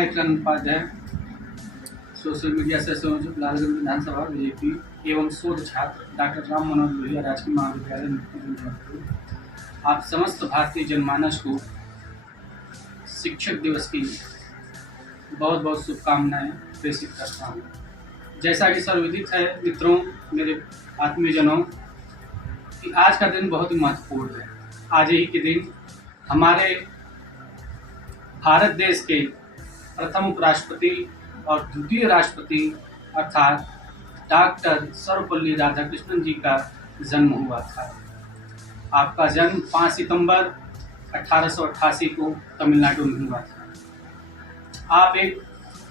मैं किरण Upadhyay, social media से संयोजक, लालगंज विधानसभा बीजेपी एवं शोध छात्र, डॉक्टर राम मनोहर लोहिया राजकीय महाविद्यालय मुक्तिपुर। आप समस्त भारतीय जनमानस को शिक्षक दिवस की बहुत बहुत शुभकामनाएं प्रेषित करता हूँ। जैसा कि सर्वविदित है मित्रों, मेरे आत्मीयजनों, कि आज का दिन बहुत ही महत्वपूर्ण है। आज ही के दिन हमारे भारत देश के प्रथम उपराष्ट्रपति और द्वितीय राष्ट्रपति अर्थात डॉक्टर सर्वपल्ली राधाकृष्णन जी का जन्म हुआ था। आपका जन्म 5 सितंबर 1888 को तमिलनाडु में हुआ था। आप एक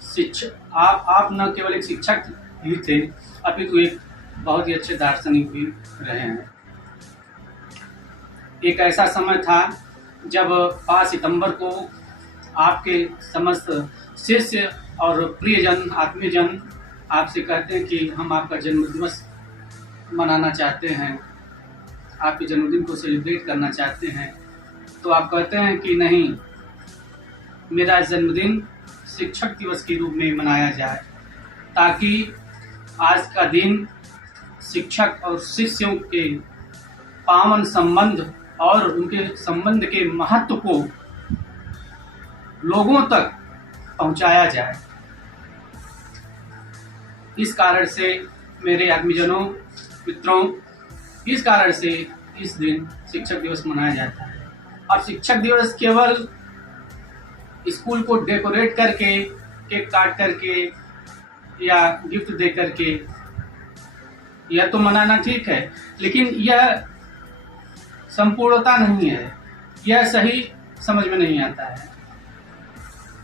शिक्षक, आप न केवल एक शिक्षक ही थे, अपितु एक बहुत ही अच्छे दार्शनिक भी रहे हैं। एक ऐसा समय था जब 5 सितंबर को आपके समस्त शिष्य और प्रियजन, आत्मीयजन आपसे कहते हैं कि हम आपका जन्मदिवस मनाना चाहते हैं, आपके जन्मदिन को सेलिब्रेट करना चाहते हैं। तो आप कहते हैं कि नहीं, मेरा जन्मदिन शिक्षक दिवस के रूप में मनाया जाए, ताकि आज का दिन शिक्षक और शिष्यों के पावन संबंध और उनके संबंध के महत्व को लोगों तक पहुंचाया जाए। इस कारण से मेरे आत्मीयजनों, मित्रों, इस कारण से इस दिन शिक्षक दिवस मनाया जाता है। और शिक्षक दिवस केवल स्कूल को डेकोरेट करके, केक काट करके या गिफ्ट दे करके यह तो मनाना ठीक है, लेकिन यह संपूर्णता नहीं है, यह सही समझ में नहीं आता है।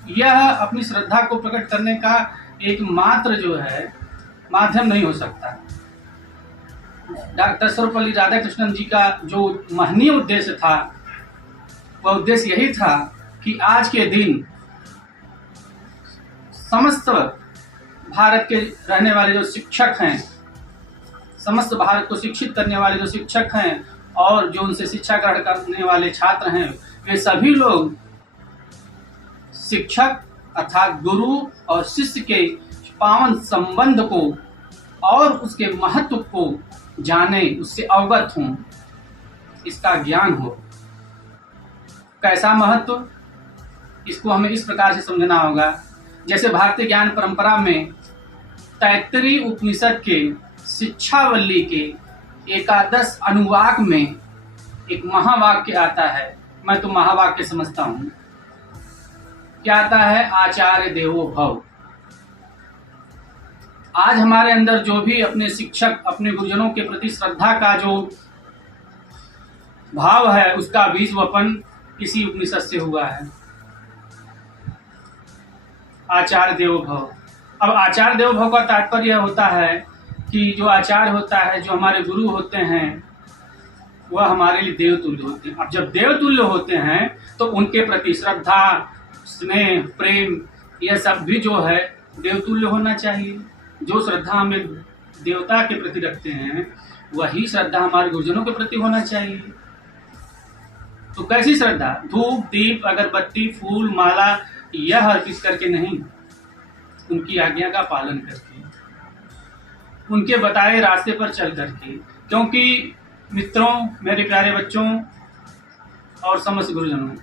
यह अपनी श्रद्धा को प्रकट करने का एक मात्र जो है माध्यम नहीं हो सकता। डॉक्टर सर्वपल्ली राधाकृष्णन जी का जो महनीय उद्देश्य था, वह उद्देश्य यही था कि आज के दिन समस्त भारत के रहने वाले जो शिक्षक हैं, समस्त भारत को शिक्षित करने वाले जो शिक्षक हैं और जो उनसे शिक्षा ग्रहण करने वाले छात्र हैं, वे सभी लोग शिक्षक अर्थात गुरु और शिष्य के पावन संबंध को और उसके महत्व को जाने, उससे अवगत हों, इसका ज्ञान हो। कैसा महत्व, इसको हमें इस प्रकार से समझना होगा। जैसे भारतीय ज्ञान परंपरा में तैत्तिरीय उपनिषद के शिक्षावल्ली के एकादश अनुवाक में एक महावाक्य आता है। मैं तो महावाक्य समझता हूँ। क्या आता है? आचार्य देवो भव। आज हमारे अंदर जो भी अपने शिक्षक, अपने गुरुजनों के प्रति श्रद्धा का जो भाव है, उसका बीज वपन इसी उपनिषद से हुआ है। आचार्य देवो भव। अब आचार्य देवो भव का तात्पर्य होता है कि जो आचार्य होता है, जो हमारे गुरु होते हैं, वह हमारे लिए देवतुल्य होते हैं। अब जब देवतुल्य होते हैं तो उनके प्रति श्रद्धा, स्नेह, प्रेम, यह सब भी जो है देवतुल्य होना चाहिए। जो श्रद्धा हमें देवता के प्रति रखते हैं, वही श्रद्धा हमारे गुरुजनों के प्रति होना चाहिए। तो कैसी श्रद्धा? धूप, दीप, अगरबत्ती, फूल, माला यह अर्पित करके नहीं, उनकी आज्ञा का पालन करके, उनके बताए रास्ते पर चल करके। क्योंकि मित्रों, मेरे प्यारे बच्चों और समस्त गुरुजनों,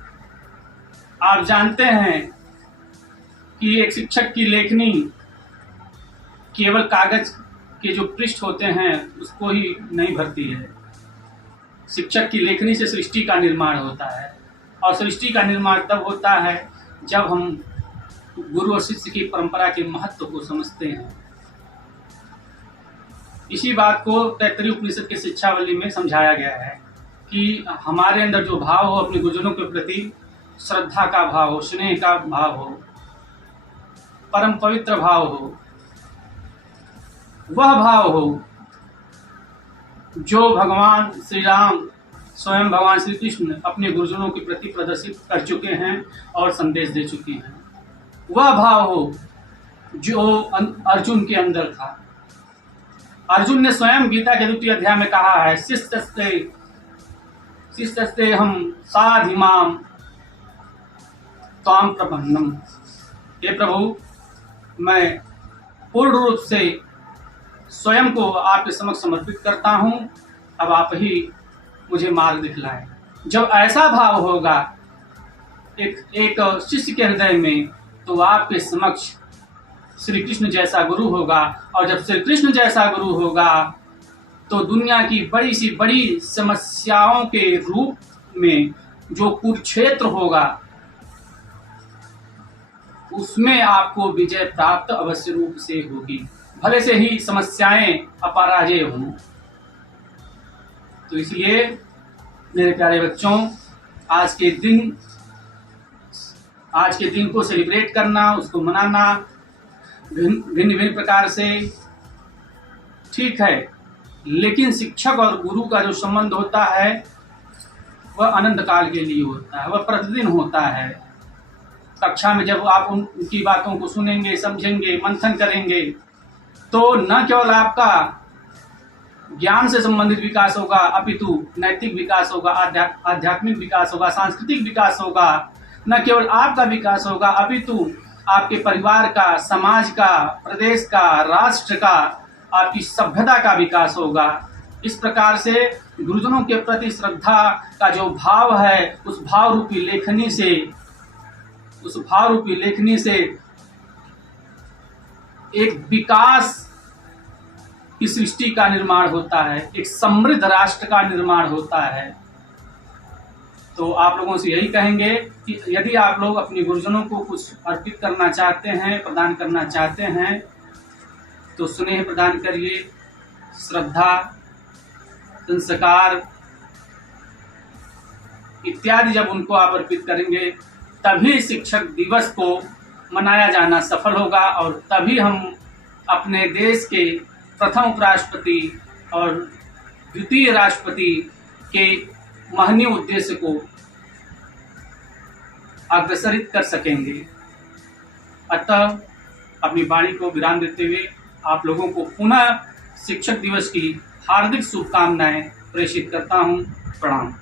आप जानते हैं कि एक शिक्षक की लेखनी केवल कागज के जो पृष्ठ होते हैं उसको ही नहीं भरती है। शिक्षक की लेखनी से सृष्टि का निर्माण होता है, और सृष्टि का निर्माण तब होता है जब हम गुरु और शिष्य की परंपरा के महत्व को समझते हैं। इसी बात को तैत्तिरीय उपनिषद के शिक्षावली में समझाया गया है कि हमारे अंदर जो भाव हो, अपने गुरुजनों के प्रति श्रद्धा का भाव हो, स्नेह का भाव हो, परम पवित्र भाव हो, वह भाव हो जो भगवान श्री राम, स्वयं भगवान श्री कृष्ण अपने गुरुजनों के प्रति प्रदर्शित कर चुके हैं और संदेश दे चुके हैं। वह भाव हो जो अर्जुन के अंदर था। अर्जुन ने स्वयं गीता के 2 अध्याय में कहा है, शिष्यस्ते हम साधिमाम त्वाम प्रपन्नम। हे प्रभु, मैं पूर्ण रूप से स्वयं को आपके समक्ष समर्पित करता हूँ। अब आप ही मुझे मार्ग दिखलाएं। जब ऐसा भाव होगा एक शिष्य के हृदय में, तो आपके समक्ष श्री कृष्ण जैसा गुरु होगा। और जब श्री कृष्ण जैसा गुरु होगा तो दुनिया की बड़ी सी बड़ी समस्याओं के रूप में जो कुरुक्षेत्र होगा उसमें आपको विजय प्राप्त अवश्य रूप से होगी, भले से ही समस्याएं अपराजय हों। तो इसलिए मेरे प्यारे बच्चों, आज के दिन को सेलिब्रेट करना, उसको मनाना भिन्न भिन्न प्रकार से ठीक है, लेकिन शिक्षक और गुरु का जो संबंध होता है वह अनंत काल के लिए होता है, वह प्रतिदिन होता है। कक्षा में जब आप उनकी बातों को सुनेंगे, समझेंगे, मंथन करेंगे, तो न केवल आपका ज्ञान से संबंधित विकास होगा, अपितु नैतिक विकास होगा, आध्यात्मिक विकास होगा, सांस्कृतिक विकास होगा। न केवल आपका विकास होगा, अपितु आपके परिवार का, समाज का, प्रदेश का, राष्ट्र का, आपकी सभ्यता का विकास होगा। इस प्रकार से गुरुजनों के प्रति श्रद्धा का जो भाव है, उस भाव रूपी लेखनी से एक विकास की सृष्टि का निर्माण होता है, एक समृद्ध राष्ट्र का निर्माण होता है। तो आप लोगों से यही कहेंगे कि यदि आप लोग अपने गुरुजनों को कुछ अर्पित करना चाहते हैं, प्रदान करना चाहते हैं, तो स्नेह प्रदान करिए, श्रद्धा, संस्कार इत्यादि जब उनको आप अर्पित करेंगे, तभी शिक्षक दिवस को मनाया जाना सफल होगा और तभी हम अपने देश के प्रथम उपराष्ट्रपति और द्वितीय राष्ट्रपति के महनीय उद्देश्य को अग्रसरित कर सकेंगे। अतः अपनी वाणी को विराम देते हुए आप लोगों को पुनः शिक्षक दिवस की हार्दिक शुभकामनाएं प्रेषित करता हूं। प्रणाम।